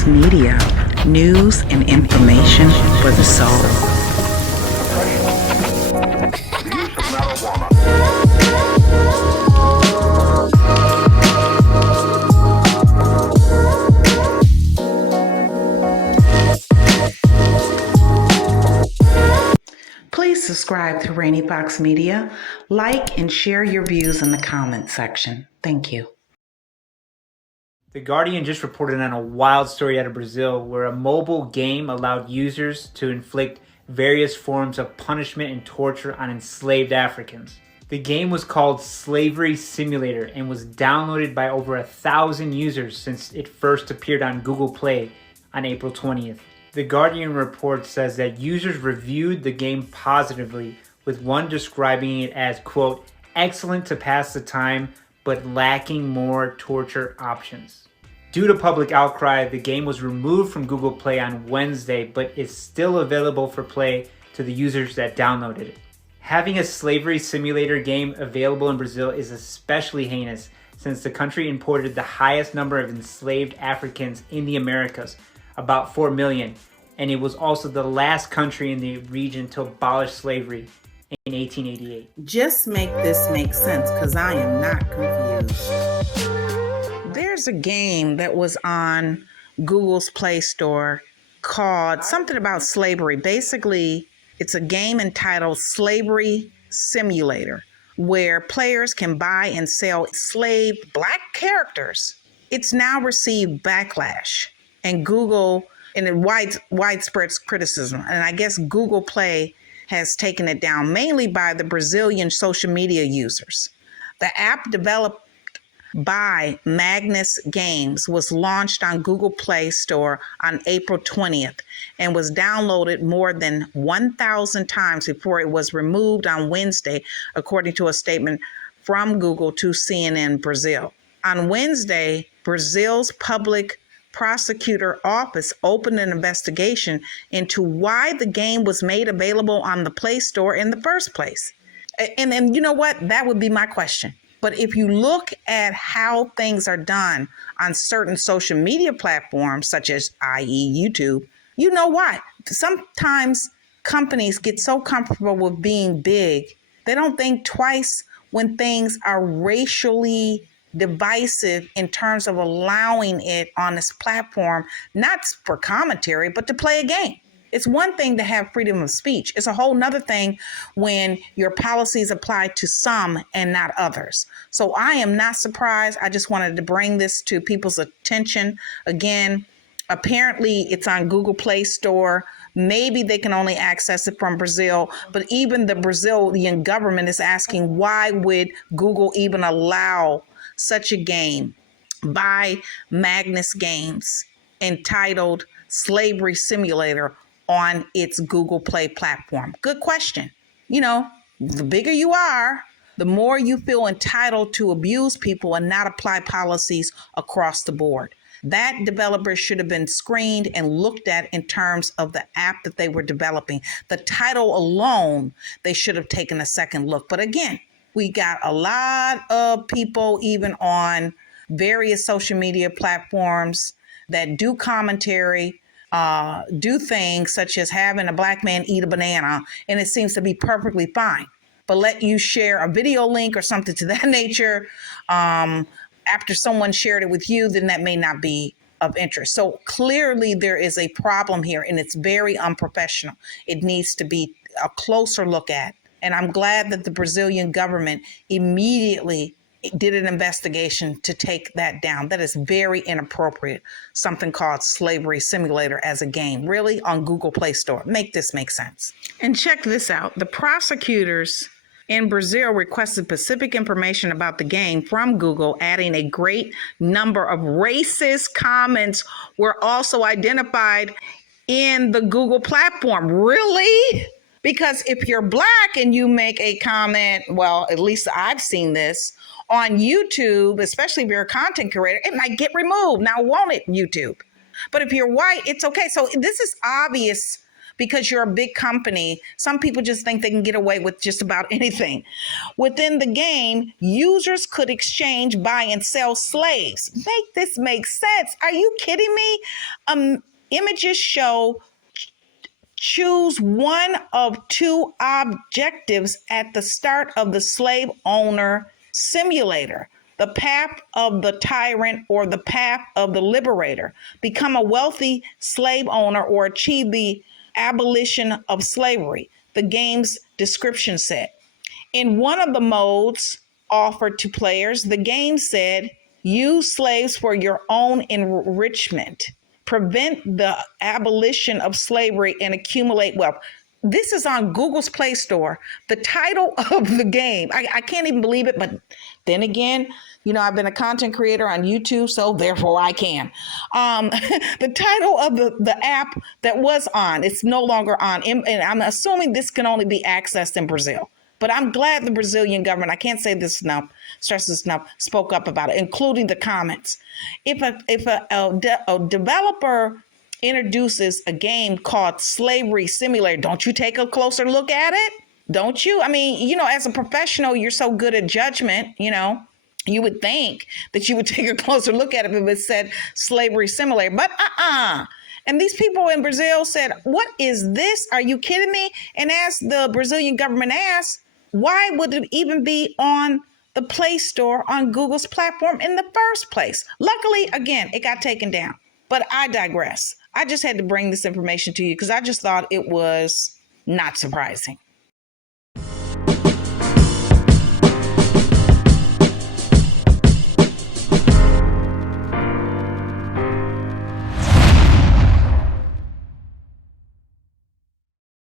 Box Media, news and information for the soul. Please subscribe to Rainy Box Media, like and share your views in the comments section. Thank you. The Guardian just reported on a wild story out of Brazil where a mobile game allowed users to inflict various forms of punishment and torture on enslaved Africans. The game was called Slavery Simulator and was downloaded by over 1,000 users since it first appeared on Google Play on April 20th. The Guardian report says that users reviewed the game positively, with one describing it as, quote, excellent to pass the time, but lacking more torture options. Due to public outcry, the game was removed from Google Play on Wednesday, but is still available for play to the users that downloaded it. Having a slavery simulator game available in Brazil is especially heinous since the country imported the highest number of enslaved Africans in the Americas, about 4 million, and it was also the last country in the region to abolish slavery in 1888. Just make this make sense, because I am not confused. There's a game that was on Google's Play Store called something about slavery. Basically, it's a game entitled Slavery Simulator, where players can buy and sell enslaved Black characters. It's now received backlash and Google and widespread criticism. And I guess Google Play has taken it down, mainly by the Brazilian social media users. The app developed by Magnus Games was launched on Google Play Store on April 20th and was downloaded more than 1,000 times before it was removed on Wednesday, according to a statement from Google to CNN Brazil. On Wednesday, Brazil's public prosecutor office opened an investigation into why the game was made available on the Play Store in the first place. And you know what? That would be my question. But if you look at how things are done on certain social media platforms, such as i.e. YouTube, you know why. Sometimes companies get so comfortable with being big, they don't think twice when things are racially divisive in terms of allowing it on this platform, not for commentary, but to play a game. It's one thing to have freedom of speech. It's a whole nother thing when your policies apply to some and not others. So I am not surprised. I just wanted to bring this to people's attention. Again, apparently it's on Google Play Store. Maybe they can only access it from Brazil, but even the Brazilian government is asking, why would Google even allow such a game by Magnus Games entitled Slavery Simulator on its Google Play platform? Good question. You know, the bigger you are, the more you feel entitled to abuse people and not apply policies across the board. That developers should have been screened and looked at in terms of the app that they were developing. The title alone, they should have taken a second look. But again, we got a lot of people, even on various social media platforms, that do commentary, do things such as having a Black man eat a banana, and it seems to be perfectly fine. But let you share a video link or something to that nature after someone shared it with you, then that may not be of interest. So clearly there is a problem here, and it's very unprofessional. It needs to be a closer look at. And I'm glad that the Brazilian government immediately did an investigation to take that down. That is very inappropriate. Something called Slavery Simulator as a game, really, on Google Play Store. Make this make sense. And check this out. The prosecutors in Brazil requested specific information about the game from Google, adding a great number of racist comments were also identified in the Google platform. Really? Because if you're Black and you make a comment, well, at least I've seen this on YouTube, especially if you're a content creator, it might get removed. Now, won't it, YouTube? But if you're white, it's okay. So this is obvious because you're a big company. Some people just think they can get away with just about anything. Within the game, users could exchange, buy, and sell slaves. Make this make sense. Are you kidding me? Images show choose one of two objectives at the start of the slave owner simulator: the path of the tyrant or the path of the liberator. Become a wealthy slave owner or achieve the abolition of slavery, the game's description said. In one of the modes offered to players, the game said, use slaves for your own enrichment, prevent the abolition of slavery, and accumulate wealth. This is on Google's Play Store. The title of the game, I can't even believe it, but then again, I've been a content creator on YouTube, so therefore I can. The title of the app that was on, it's no longer on, and I'm assuming this can only be accessed in Brazil. But I'm glad the Brazilian government, I can't say this enough, stress this enough, spoke up about it, including the comments. If a developer introduces a game called Slavery Simulator, don't you take a closer look at it? Don't you? I mean, as a professional, you're so good at judgment, you would think that you would take a closer look at it if it said Slavery Simulator, but And these people in Brazil said, what is this? Are you kidding me? And as the Brazilian government asked, why would it even be on the Play Store on Google's platform in the first place? Luckily, again, it got taken down. But I digress. I just had to bring this information to you because I just thought it was not surprising.